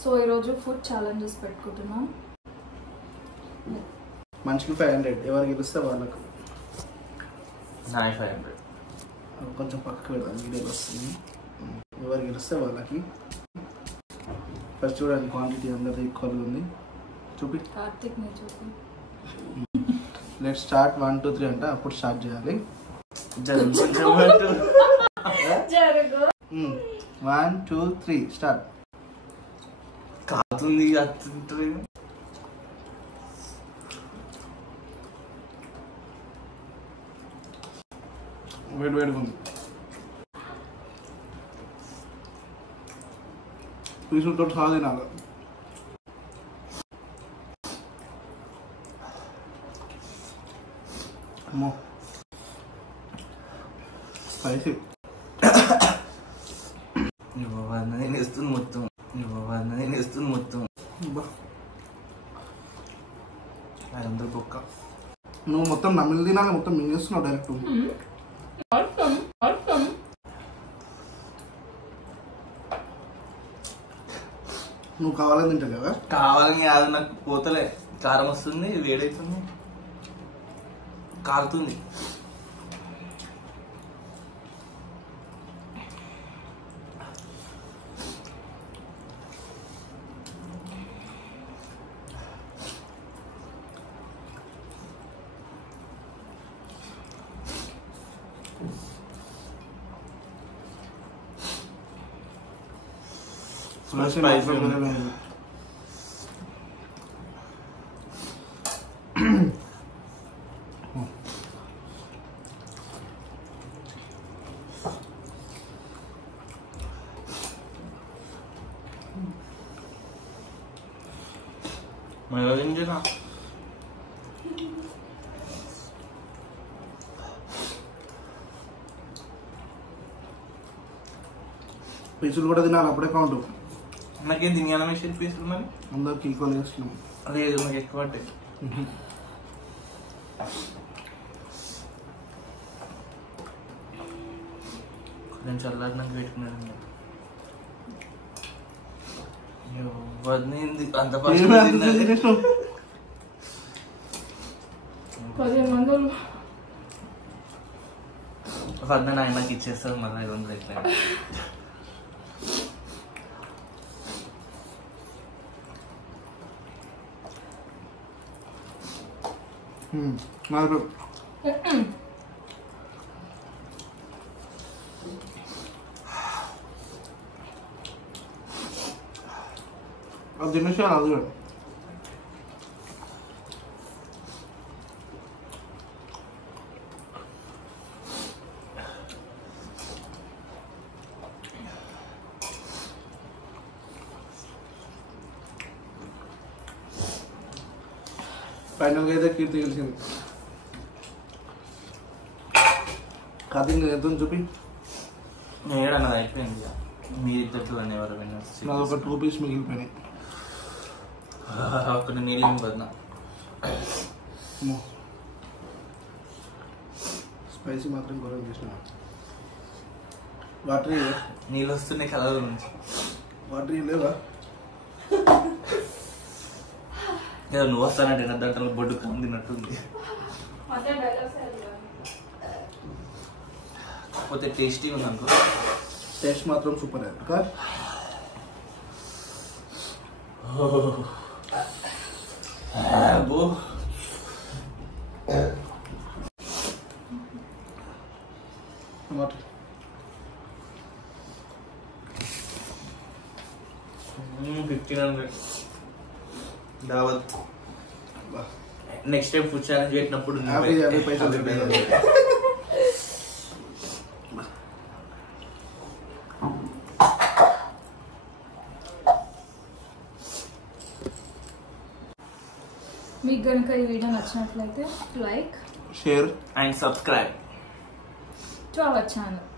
So ఈరోజు food challenges పెట్టుకుంటున్నాం. మనిషికి 500 ఎవరు గెలిస్తే వాళ్ళకు. 500 కొంచెం పక్కకు పెడదాం, వీడియోలో వస్తుంది. ఎవరు గెలిస్తే వాళ్ళకి. ఫస్ట్ చూడండి, క్వాంటిటీ అందరిది ఈక్వల్గా ఉంది. చూపి కార్తిక్ ని చూపి. లెట్స్ స్టార్ట్ 1 2 3 అంటే అప్పుడు స్టార్ట్ చేయాలి. జరుగు 1 2 3 స్టార్ట్. కాతుంది అత్తుంటది. వేడివేడిగా పీసులతో సహా తినాలి. అమ్మో స్పైసీ. నేను ఇస్తుంది మొత్తం. నేను ఇస్తుంది మొత్తం. అందరూ కుక్క. నువ్వు మొత్తం నమ్మిలి తినాలి, మొత్తం మింగేస్తున్నావు డైరెక్ట్. నువ్వు కావాలని తింటావు కదా. కావాలని కాదు, నాకు పోతలే. కారం వస్తుంది, వేడవుతుంది, కాలుతుంది. స్పైసీ మళ్ళీ పీసులు కూడా తినాలి, అప్పుడే కౌంట్. నాకేం తినాలి మెషిన్ పీసులు మరి అందరికి ఈక్వల్ వేస్తున్నాం. లేదు, నాకు ఎక్కువ పట్టాయి. కొంచెం చల్లారి నాకు పెట్టుకున్నాను. అంత పద్మ నాకు ఇచ్చేస్తారు మళ్ళీ 500 ఎట్లా. అది తినేసాను. అది కూడా ఫైనల్గా అయితే కీర్తి గెలిచింది. కథ ఎంత చూపి. ఏడన్నది అయిపోయింది. మీరిద్దరు అనేవారు. నాకు ఒక 2 పీస్ మిగిలిపోయినాయి. ఒక నీళ్ళు పద్నా స్పైసీ మాత్రం గొడవ చేసిన. వాటర్ నీళ్ళు వస్తున్నాయి కలర్ నుంచి. వాటర్ లేవా? నువ్వు వస్తానంటే నా దాంట్లో బొడ్డు కందినట్టుంది. కాకపోతే టేస్టీ ఉంది అనుకో. టేస్ట్ మాత్రం సూపర్. దావత్ నెక్స్ట్ టైం ఫుడ్ ఛాలెంజ్ పెట్టినప్పుడు మీకు కనుక ఈ వీడియో నచ్చినట్లయితే like, share and subscribe to our channel.